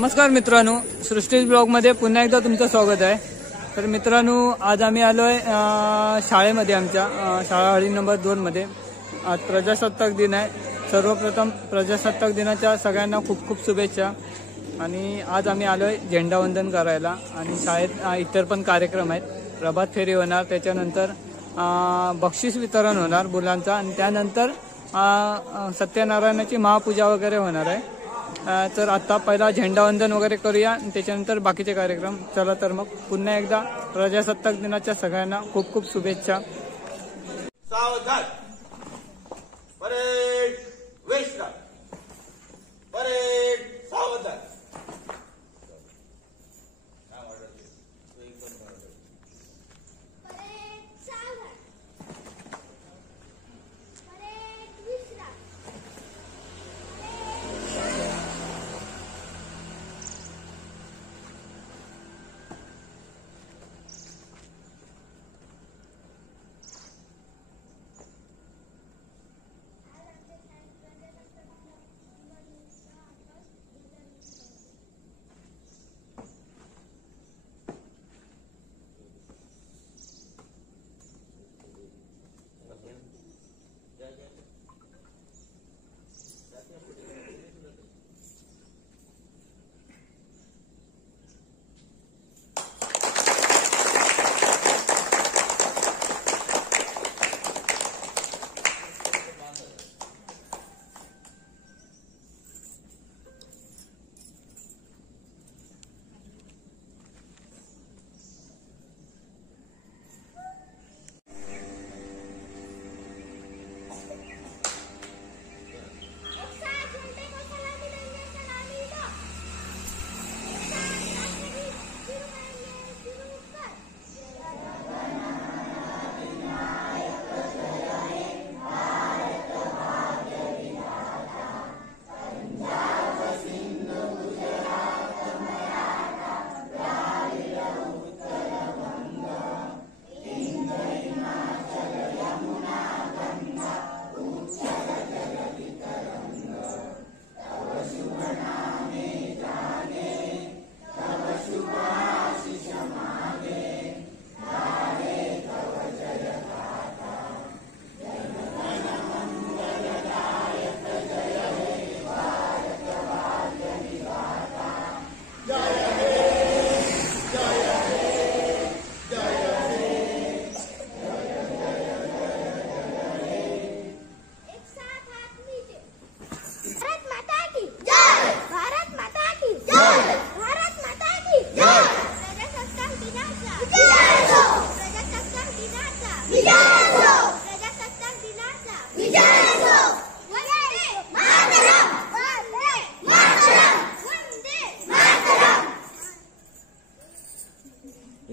नमस्कार मित्रांनो, सृष्टीज ब्लॉगमध्ये पुन्हा एकदा तुमचं स्वागत आहे। तर मित्रांनो, आज आम्ही आलोय शाळेमध्ये, आमच्या शाळा हळी नंबर 2 मध्ये। आज प्रजासत्ताक दिन आहे। सर्वप्रथम प्रजासत्ताक दिनाच्या सगळ्यांना खूप खूप शुभेच्छा। आणि आज आम्ही आलोय झेंडावंदन करायला आणि शाळेत इतर पण कार्यक्रम आहेत। प्रभात फेरी होणार, त्याच्यानंतर बक्षीस वितरण होणार मुलांचा आणि त्यानंतर सत्यनारायणाची महापूजा वगैरे होणार आहे। तर आता पहिला झेंडावंदन वगैरे करूया, त्याच्यानंतर बाकीचे कार्यक्रम। चला तर मग पुन्हा एकदा प्रजासत्ताक दिनाच्या सगळ्यांना खूप खूप शुभेच्छा। सावधान, परेड विश्राम, परेड सावधान।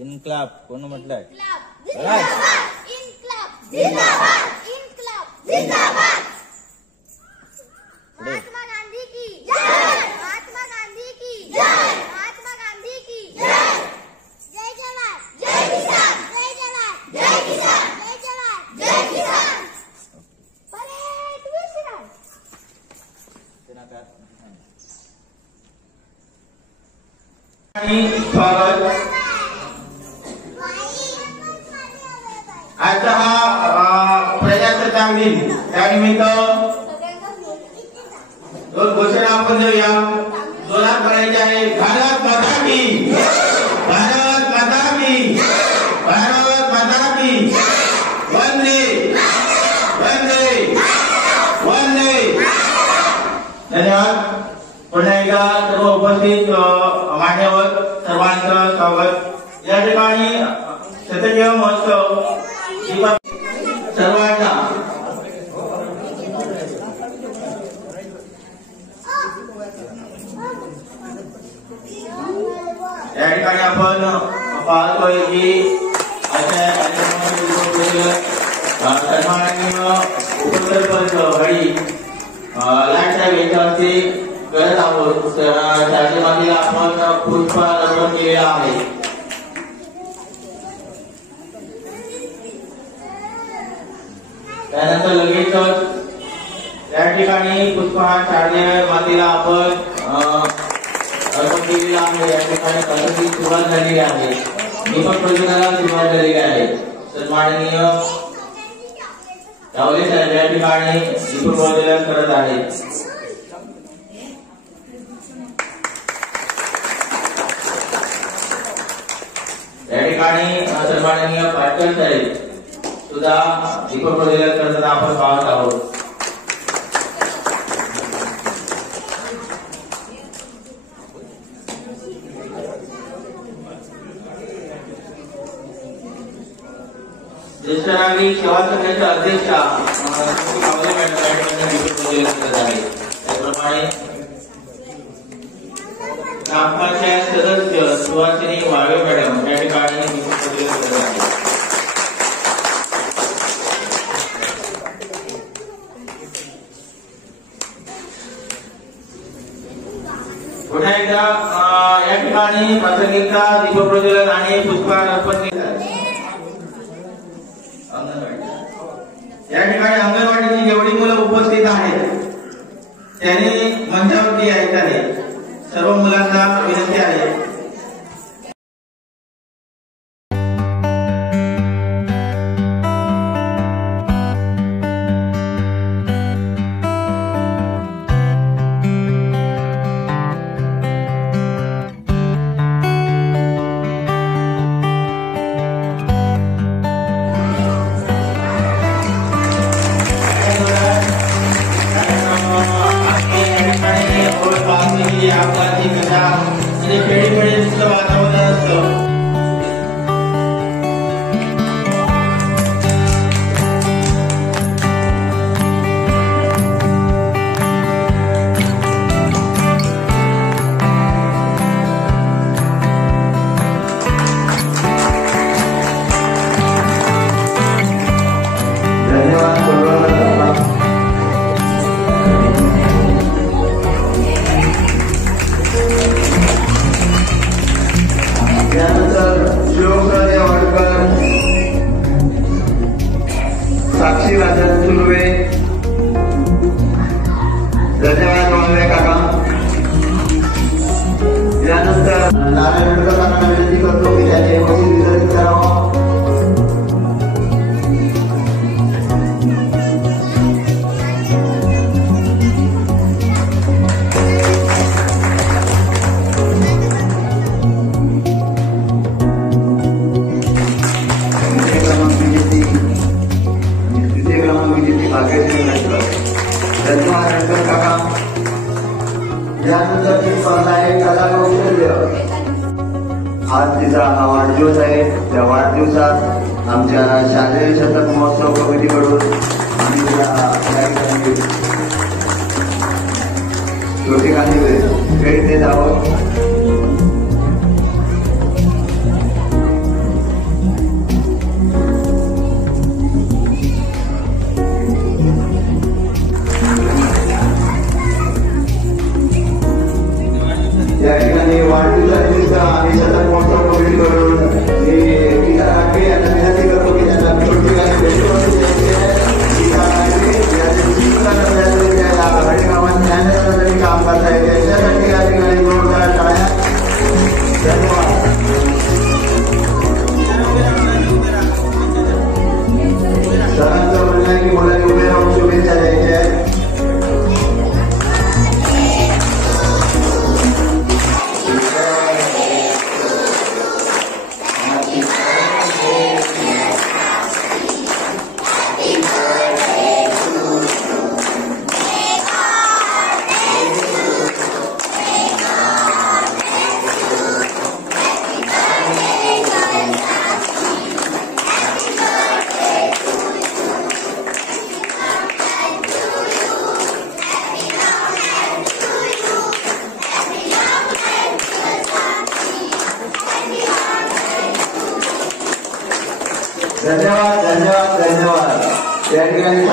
इन्क्लाब कोण म्हटलंय? महात्मा गांधी की जय, महात्मा गांधी की जय, महात्मा गांधी की जय। जय जवान, जय किसान, जय जवान, जय किसान, जय जवान, जय किसान। परेड विश्राम। स्वागत। आजचा हा प्रजासत्ताक दिन, त्यानिमित्त दोन घोषणा आपण देऊया। जोरात करायची आहे। भारत माता की, भारत माता की, भारत माता की, वंदे वंदे वंदे। धन्यवाद। पुन्हा एकदा सर्व उपस्थित मान्यवर सर्वांचं स्वागत। या ठिकाणी शतकीय महोत्सव सर्वांना या ठिकाणी आपण पाहतोय की सन्माननीय उपसरपंच हळी लाटसाहेब यांच्या हस्ते करत आहोत। शाळेच्या मागील आपण पुष्प अर्पण केलेला आहे। त्यानंतर लगेचच या ठिकाणी पुष्पहार शाळेच्या मातीला आपण केलेला आहे. या ठिकाणी पतंगी सुरुवात झालेली आहे. दीपक प्रज्वलनाला सुरुवात झालेली आहे. सन्माननीय रावले साहेब या ठिकाणी दीपक प्रज्वलन करत आहेत. या ठिकाणी सन्माननीय पाटकर साहेब सुद्धा दीपक प्रज्वलन करताना आपण पाहत आहोत. ज्येष्ठ नागरिक सेवा संघाच्या अध्यक्षा कावले मॅडम या ठिकाणी दीपक प्रज्वलन करत आहेत. त्याचप्रमाणे ग्रामपंचायत सदस्य सुहासिनी वाळवे मॅडम या ठिकाणी दीपक प्रज्वलन करत आहेत. पुन्हा एकदा या ठिकाणी प्रासंगिकता दीपक प्रज्वलन आणि पुष्पहार अर्पण केले. या ठिकाणी अंगणवाडीची जेवढी मुलं उपस्थित आहेत त्यांनी मंचावरती यायचं आहे. सर्व मुलांना विनंती आहे. आज तिचा हा वाढदिवस आहे. त्या वाढदिवसात आमच्या शालेय शतक महोत्सव कमिटीकडून आम्ही छोटी काही भेट देत आहोत. या ठिकाणी वाढदिवसानिमित्त आम्ही शतक महोत्सव कमिटी करून यांना विनंती करतो की त्यांना छोटी काम करता येते. त्याच्यासाठी या ठिकाणी जोरदार टाळ्या. धन्यवाद. सरांचं म्हणणं आहे की मुलांनी उभे राहून शुभेच्छा द्यायच्या आहेत. धन्यवाद धन्यवाद धन्यवाद. या ठिकाणी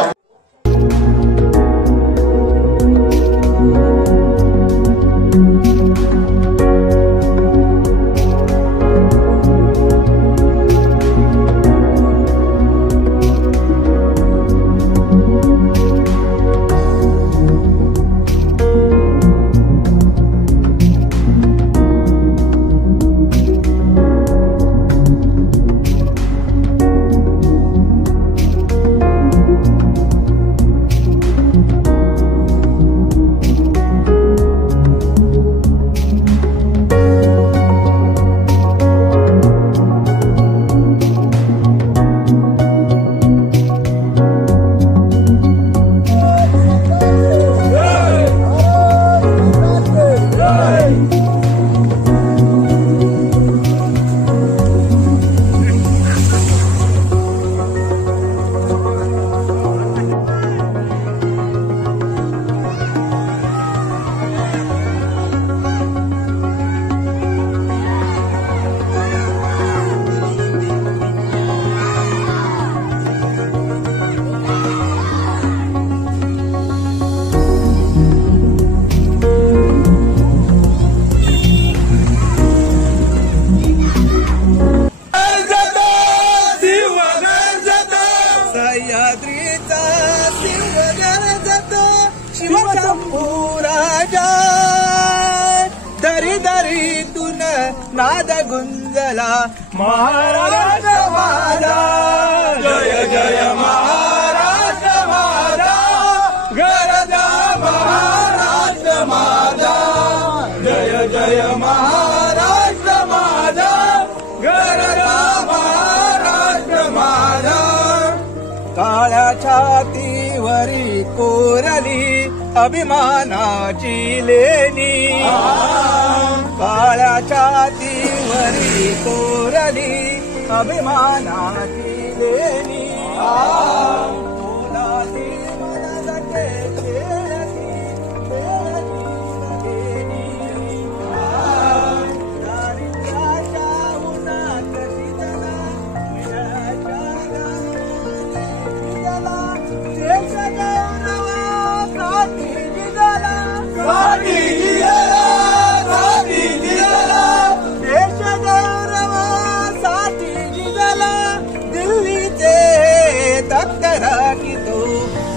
गुंजला महाराष्ट्र माझा, जय जय महाराष्ट्र माझा, गरजा महाराष्ट्र माझा, जय जय महाराष्ट्र माझा, गरजा महाराष्ट्र माझा. काळ्या छातीवरी कोरली अभिमानाची लेणी, काळ्या छातीवरी कोरली अभिमानाची लेणी, मुलाची मनगटे खेळती खेळती दारिद्र्याच्या उन्हात शीतला मिळाच्या देश गौरवासाठी जिजाला, साठी जिजाला, देश गौरवासाठी जिजाला, दिल्लीचे तक्करा की तो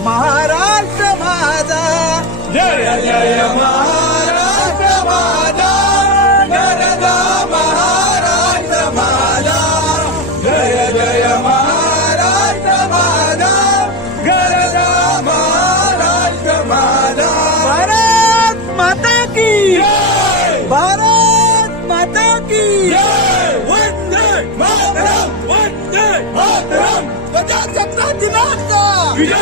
महाराष्ट्र माझा, जय जय महाराष्ट्र माझा, गरजा महाराष्ट्र माझा, जय जय महाराष्ट्र माझा, गरजा महाराष्ट्र माझा. भारत माता की जय, भारत माता की जय, वंदे मातरम, वंदे मातरम. प्रजासत्ताक दिनाचा विजय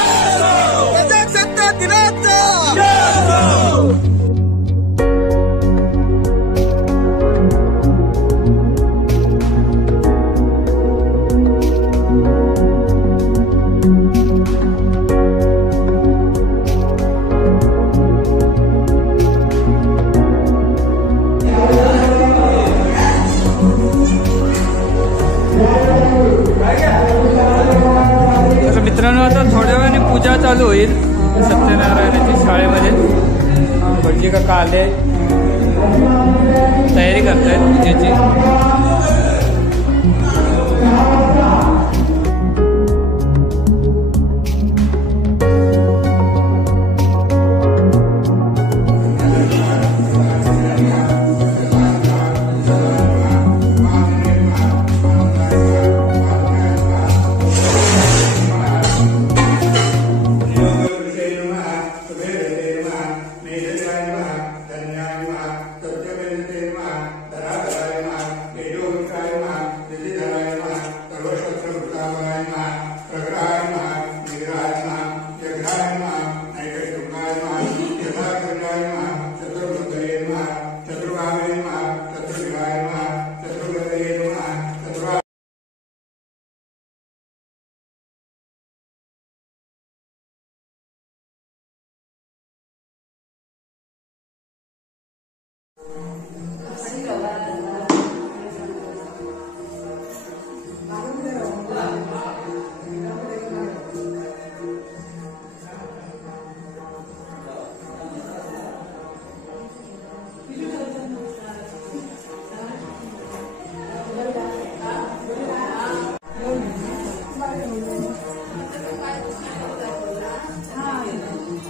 हो, प्रजासत्ताक दिनाचा विजय हो. मित्रांनो आता थोड्या वेळाने पूजा चालू होईल सत्यनारायणाची शाळेमध्ये. भटजी काका आले, तयारी करतायत पूजेची.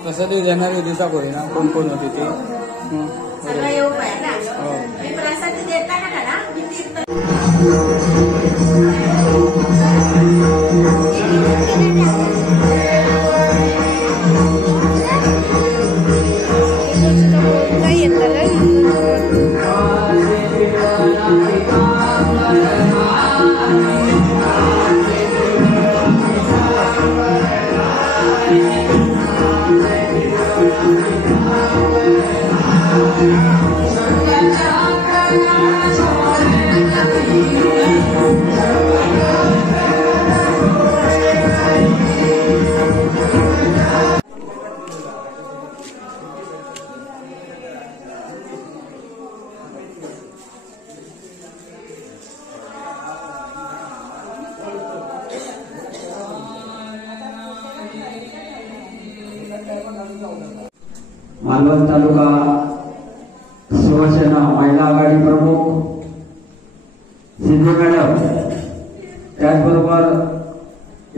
कसं ते देणारे दिवसा कोणी ना कोण कोण होते ते मालवण तालुका शिवसेना महिला आघाडी प्रमुख सिंधू मॅडम, त्याचबरोबर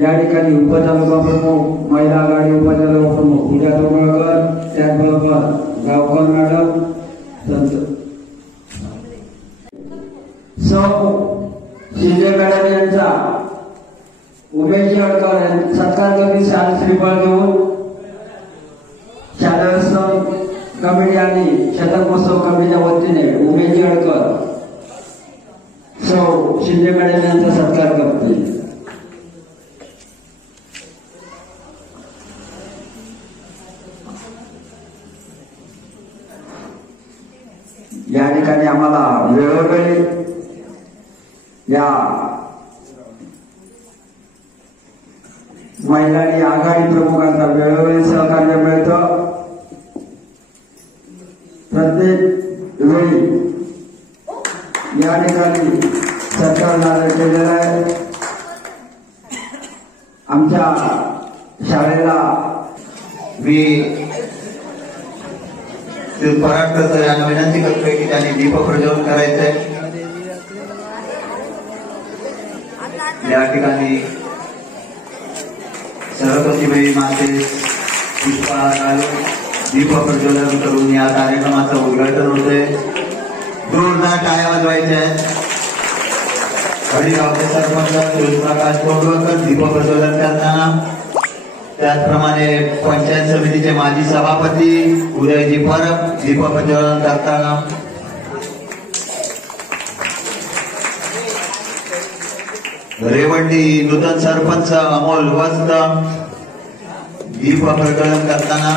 या ठिकाणी उपतालुका प्रमुख महिला आघाडी उपतालुका प्रमुख पूजा तोमळकर, त्याचबरोबर गावकर मॅडम, सौ शिंदे मॅडम यांचा उमेश अडकर सत्कार कमी श्रीफळ घेऊन शालेय कमिटी आणि शतक महोत्सव कमिटीच्या वतीने उमेश अडकर सौ शिंदे मॅडम यांचा सत्कार करतील. या ठिकाणी आम्हाला वेळोवेळी या महिला आणि आघाडी प्रमुखांचा वेळोवेळी सहकार्य मिळतं. प्रत्येक वेळी या ठिकाणी सत्कार केलेला आहे. आमच्या शाळेला मी पराटकर सर यांना विनंती करतोय की त्यांनी दीप प्रज्वलन करायचंय. या ठिकाणी सरस्वतीबाई माते पुष्पहार घालून दीप प्रज्वलन करून या कार्यक्रमाचं उद्घाटन होतंय. जोरदार टाळ्या वाजवायच्या आहेत. हरिगावचे सरपंच सूर्यप्रकाश तोडवकर दीप प्रज्वलन करताना, त्याचप्रमाणे पंचायत समितीचे माजी सभापती उदयजी परब दीप प्रज्वलन करताना, रेवंडी नूतन सरपंच अमोल वस्त दीप प्रज्वलन करताना,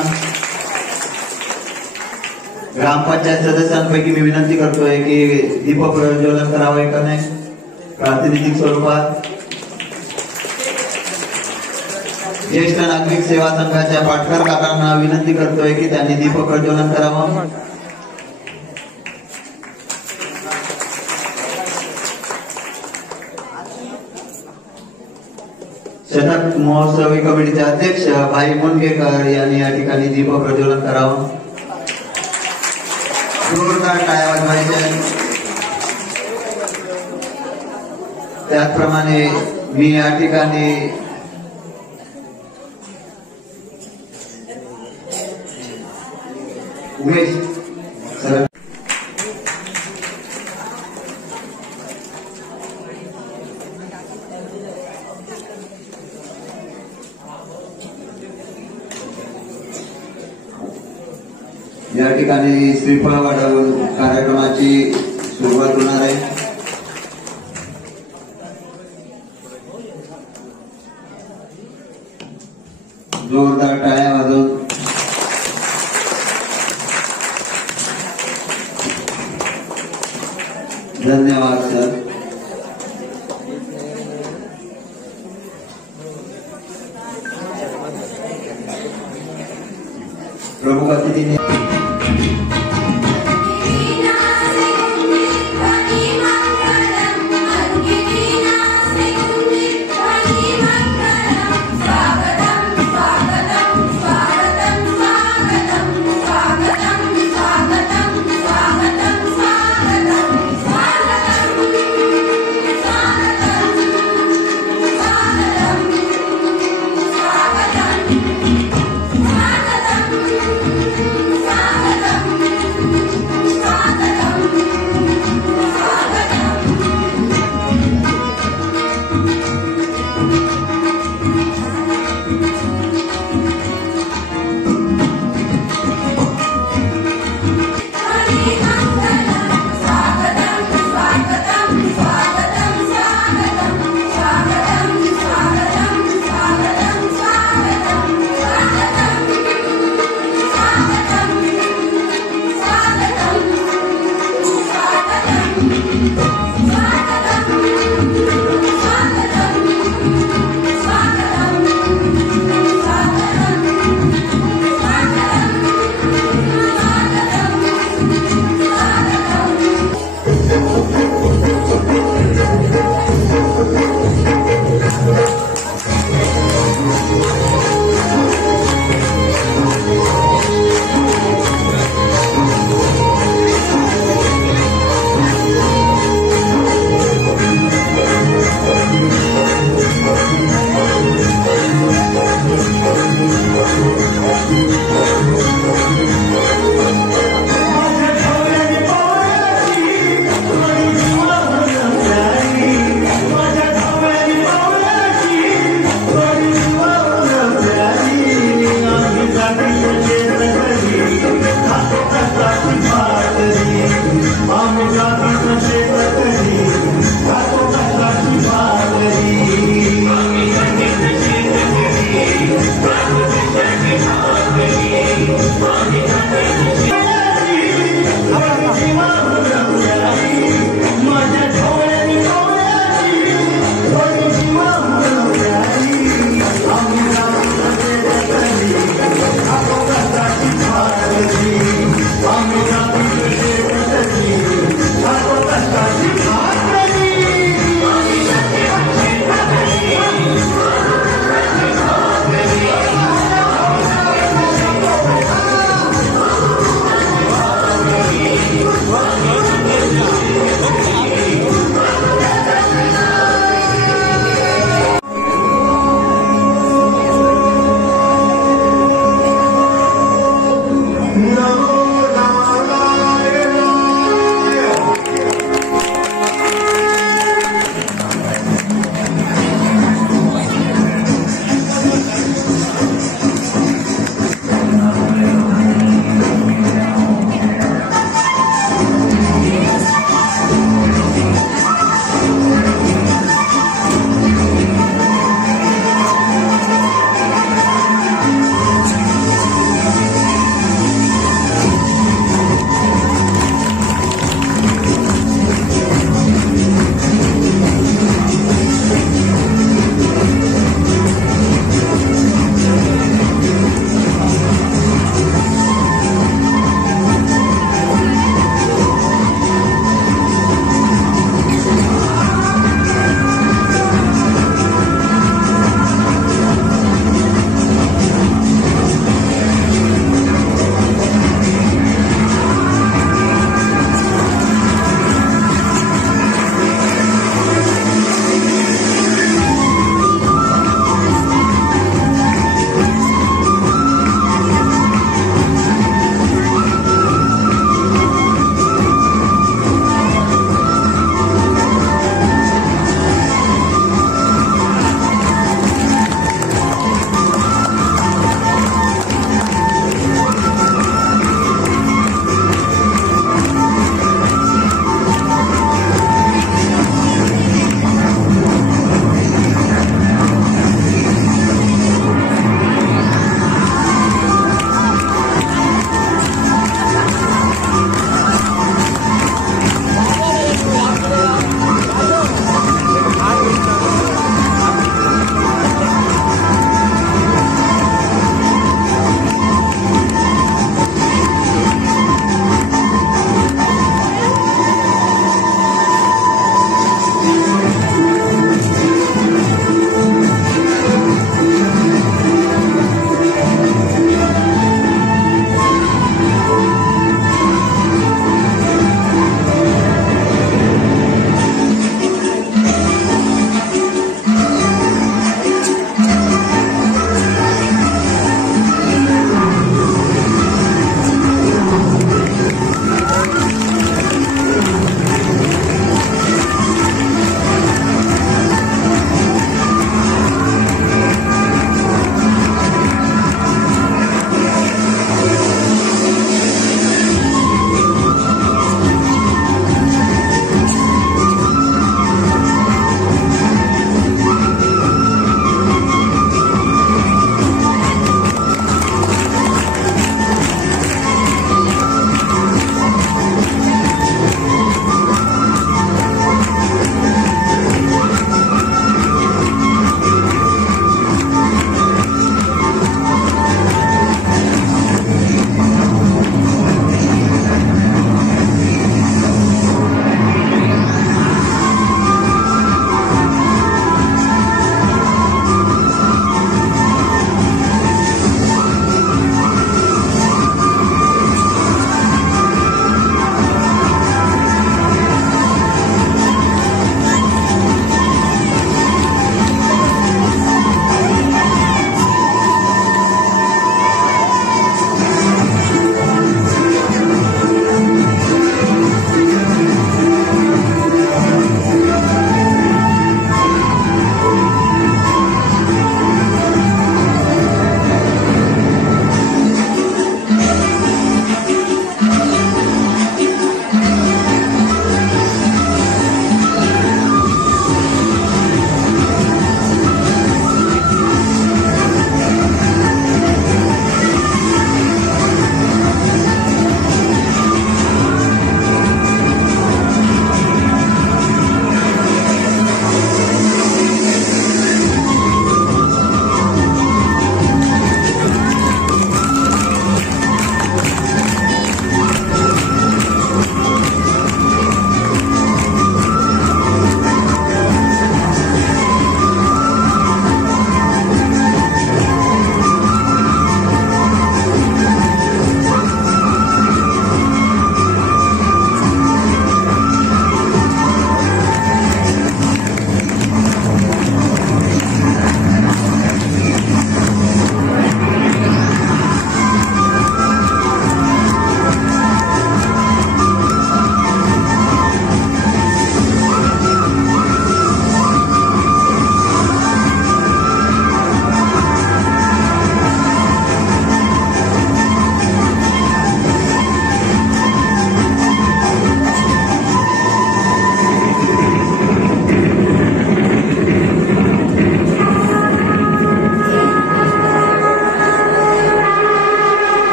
ग्रामपंचायत सदस्यांपैकी मी विनंती करतोय की दीप प्रज्वलन करावे का नाही प्रातिनिधिक स्वरूपात. ज्येष्ठ नागरिक सेवा संघाच्या पाटकर काकांना विनंती करतोय की त्यांनी दीप प्रज्वलन करावं. शतक महोत्सवी कमिटीचे अध्यक्ष भाई मुनगेकर यांनी या ठिकाणी दीप प्रज्वलन करावं. जोरदार टाळ्या वाजवायच्या. त्याचप्रमाणे मी या ठिकाणी उमेश सर या ठिकाणी श्रीफळ वाढवून कार्यक्रमाची सुरुवात होणार आहे. जोरदार टाळ्या वाजवून धन्यवाद सर. प्रमुख अतिथी स्वागतम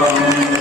सर्वं